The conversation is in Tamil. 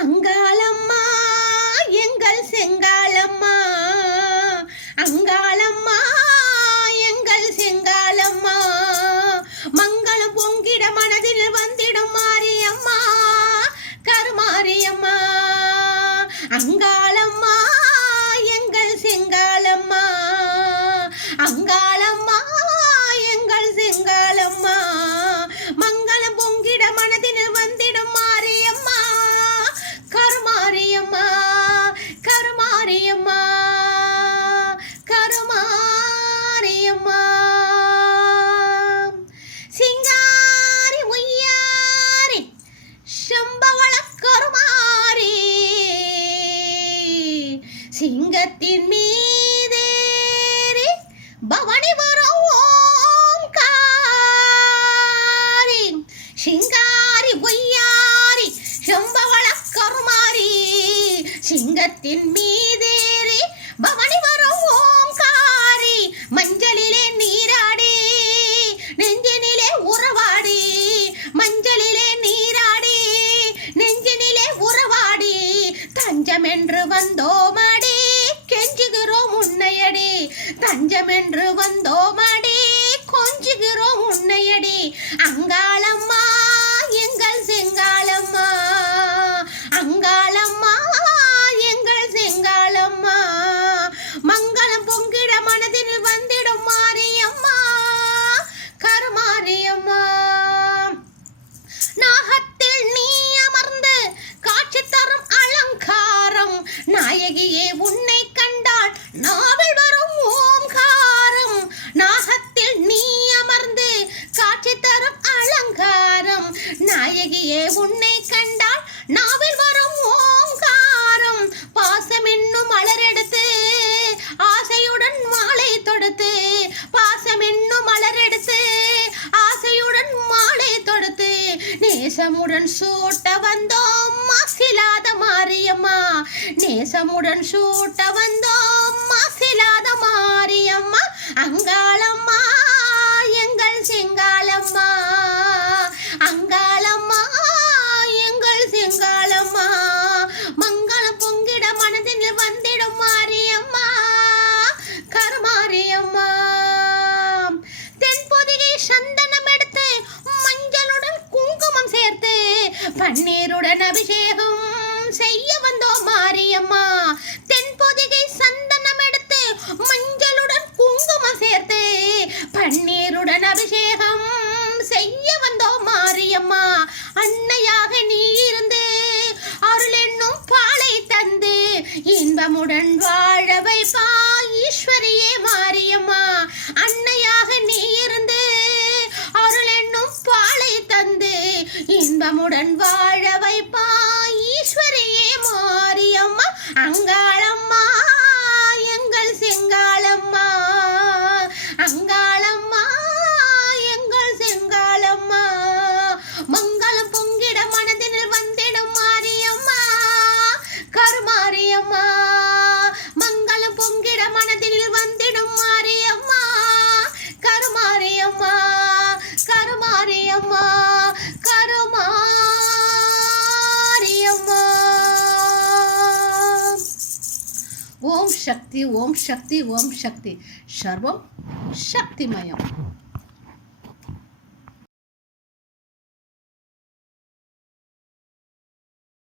அங்காளம்மா எங்கள் செங்காலம்மா சிங்கத்தின் மீதேறி பவனி வரும் ஓம்காரி சிங்காரி பொய்யாரி செம்பவள கருமாரி. சிங்கத்தின் மீதேறி பவனி வரும் ஓம்காரி மஞ்சளிலே நீராடி நெஞ்சினிலே உறவாடி. மஞ்சளிலே நீராடி நெஞ்சினிலே உறவாடி. தஞ்சமென்று வந்தோமா? தஞ்சமென்று வந்தோ நேசமுடன் சூட்ட வந்தோம் மாசிலாத மாரியம்மா. நேசமுடன் சூட்ட வந்தோம் மாசிலாத மாரியம்மா. அங்காளம்மா எங்கள் செங்கா தென் தென்பொதிகை சந்தனம் எடுத்து மஞ்சளுடன் குங்குமம் சேர்த்து பன்னீருடன் அபிஷேகம் செய்ய வந்தோம் மாரியம்மா. அன்னையாக நீ இருந்து அருள் என்னும் பாலை தந்து இன்பமுடன் வாழ வைப்பா ஈஸ்வரியே மாரியம்மா. அன்னையாக நீ இருந்து அருள் என்னும் பாலை தந்து இன்பமுடன் வாழ கருமாரியம்மா கருமாரியம்மா ஓம் சக்தி ஓம் சக்தி ஓம் சக்தி. சர்வம் சக்திமயம்.